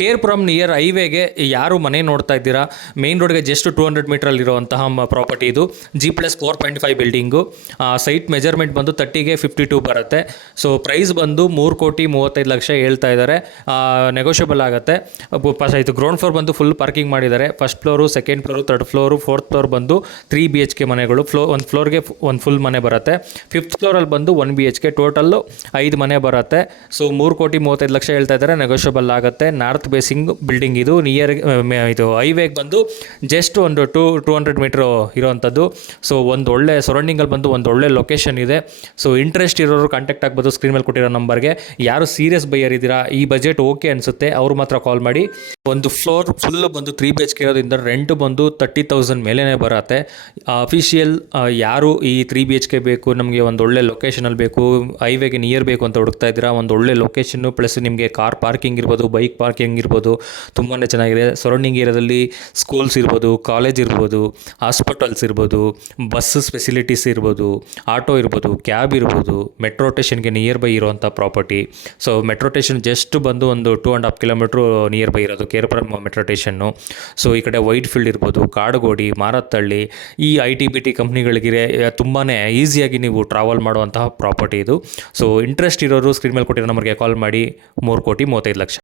Kerpuram near ಹೈವೇಗೆ ಯಾರು ಮನೆ ನೋಡ್ತಾ ಇದ್ದೀರಾ, ಮೇನ್ ರೋಡ್ಗೆ ಜಸ್ಟ್ 200 ಮೀಟ್ರಲ್ಲಿ ಇರುವಂತಹ ಪ್ರಾಪರ್ಟಿ ಇದು. G+4.5 building. ಸೈಟ್ ಮೆಜರ್ಮೆಂಟ್ ಬಂದು 30ಗೆ 52 ಬರುತ್ತೆ. ಸೊ ಪ್ರೈಸ್ ಬಂದು 3,35,00,000 ಹೇಳ್ತಾ ಇದ್ದಾರೆ. ನೆಗೋಷಿಯಬಲ್ ಆಗುತ್ತೆ. ಇದು ಗ್ರೌಂಡ್ ಫ್ಲೋರ್ ಬಂದು ಫುಲ್ ಪಾರ್ಕಿಂಗ್ ಮಾಡಿದ್ದಾರೆ. First floor, second floor, third floor, fourth floor ಬಂದು 3 BHK ಮನೆಗಳು. ಒಂದು ಫ್ಲೋರ್ಗೆ ಒಂದು ಫುಲ್ ಮನೆ ಬರುತ್ತೆ. ಫಿಫ್ತ್ ಫ್ಲೋರಲ್ಲಿ ಬಂದು 1 BHK, ಟೋಟಲ್ಲು 5 ಮನೆ ಬರುತ್ತೆ. ಸೊ 3,35,00,000 ಹೇಳ್ತಾ ಇದ್ದಾರೆ. ನೆಗೋಷಿಯಬಲ್ ಆಗುತ್ತೆ. ನಾರ್ತ್ ಬೇಸಿಂಗ್ ಬಿಲ್ಡಿಂಗ್ ಇದು. ನಿಯರ್ ಇದು ಹೈವೇಗೆ ಬಂದು ಜಸ್ಟ್ ಒಂದು 200 ಮೀಟ್ರ್ ಇರೋವಂಥದ್ದು. ಸೊ ಒಂದು ಒಳ್ಳೆ ಸರೌಂಡಿಂಗಲ್ಲಿ ಬಂದು ಒಂದು ಒಳ್ಳೆ ಲೊಕೇಶನ್ ಇದೆ. ಸೊ ಇಂಟ್ರೆಸ್ಟ್ ಇರೋರು ಕಾಂಟ್ಯಾಕ್ಟ್ ಆಗ್ಬೋದು ಸ್ಕ್ರೀನ್ ಮೇಲೆ ಕೊಟ್ಟಿರೋ ನಂಬರ್ಗೆ. ಯಾರು ಸೀರಿಯಸ್ ಬೈಯರ್ ಇದ್ದೀರಾ, ಈ ಬಜೆಟ್ ಓಕೆ ಅನಿಸುತ್ತೆ, ಅವ್ರು ಮಾತ್ರ ಕಾಲ್ ಮಾಡಿ. ಒಂದು ಫ್ಲೋರ್ ಫುಲ್ಲು ಬಂದು 3 BHK ಇರೋದ್ರಿಂದ ರೆಂಟ್ ಬಂದು 30,000 ಮೇಲೇ ಬರುತ್ತೆ. ಅಫಿಷಿಯಲ್ ಯಾರು ಈ 3 BHK ಬೇಕು, ನಮಗೆ ಒಂದು ಒಳ್ಳೆ ಲೊಕೇಶನಲ್ಲಿ ಬೇಕು, ಹೈವೇಗೆ ನಿಯರ್ ಬೇಕು ಅಂತ ಹುಡುಕ್ತಾ ಇದ್ದೀರಾ, ಒಂದು ಒಳ್ಳೆ ಲೊಕೇಶನ್ನು ಪ್ಲಸ್ ನಿಮಗೆ ಕಾರ್ ಪಾರ್ಕಿಂಗ್ ಇರ್ಬೋದು, ಬೈಕ್ ಪಾರ್ಕಿಂಗ್ ಇರ್ಬೋದು, ತುಂಬಾ ಚೆನ್ನಾಗಿದೆ. ಸರೌಂಡಿಂಗ್ ಏರಿಯಾದಲ್ಲಿ ಸ್ಕೂಲ್ಸ್ ಇರ್ಬೋದು, ಕಾಲೇಜ್ ಇರ್ಬೋದು, ಹಾಸ್ಪಿಟಲ್ಸ್ ಇರ್ಬೋದು, ಬಸ್ಸಸ್ ಫೆಸಿಲಿಟೀಸ್ ಇರ್ಬೋದು, ಆಟೋ ಇರ್ಬೋದು, ಕ್ಯಾಬ್ ಇರ್ಬೋದು, ಮೆಟ್ರೋ ಸ್ಟೇಷನ್ಗೆ ನಿಯರ್ ಬೈ ಇರುವಂಥ property. So metro station just ಬಂದು ಒಂದು 2.5 ಕಿಲೋಮೀಟ್ರು ನಿಯರ್ ಬೈ ಇರೋದು ಕೇರ್ಪುರಂ ಮೆಟ್ರೋ ಸ್ಟೇಷನ್ನು. ಸೊ ಈ ಕಡೆ ವೈಟ್ ಫೀಲ್ಡ್ ಇರ್ಬೋದು, ಕಾಡುಗೋಡಿ, ಮಾರತ್ತಹಳ್ಳಿ, ಈ IT-BT ಕಂಪ್ನಿಗಳಿಗೆ ತುಂಬಾ ಈಸಿಯಾಗಿ ನೀವು ಟ್ರಾವೆಲ್ ಮಾಡುವಂತಹ ಪ್ರಾಪರ್ಟಿ ಇದು. ಸೊ ಇಂಟ್ರೆಸ್ಟ್ ಇರೋರು ಸ್ಕ್ರೀನ್ ಮೇಲೆ ಕೊಟ್ಟಿರೋ ನಂಬರ್ಗೆ ಕಾಲ್ ಮಾಡಿ. 3,35,00,000.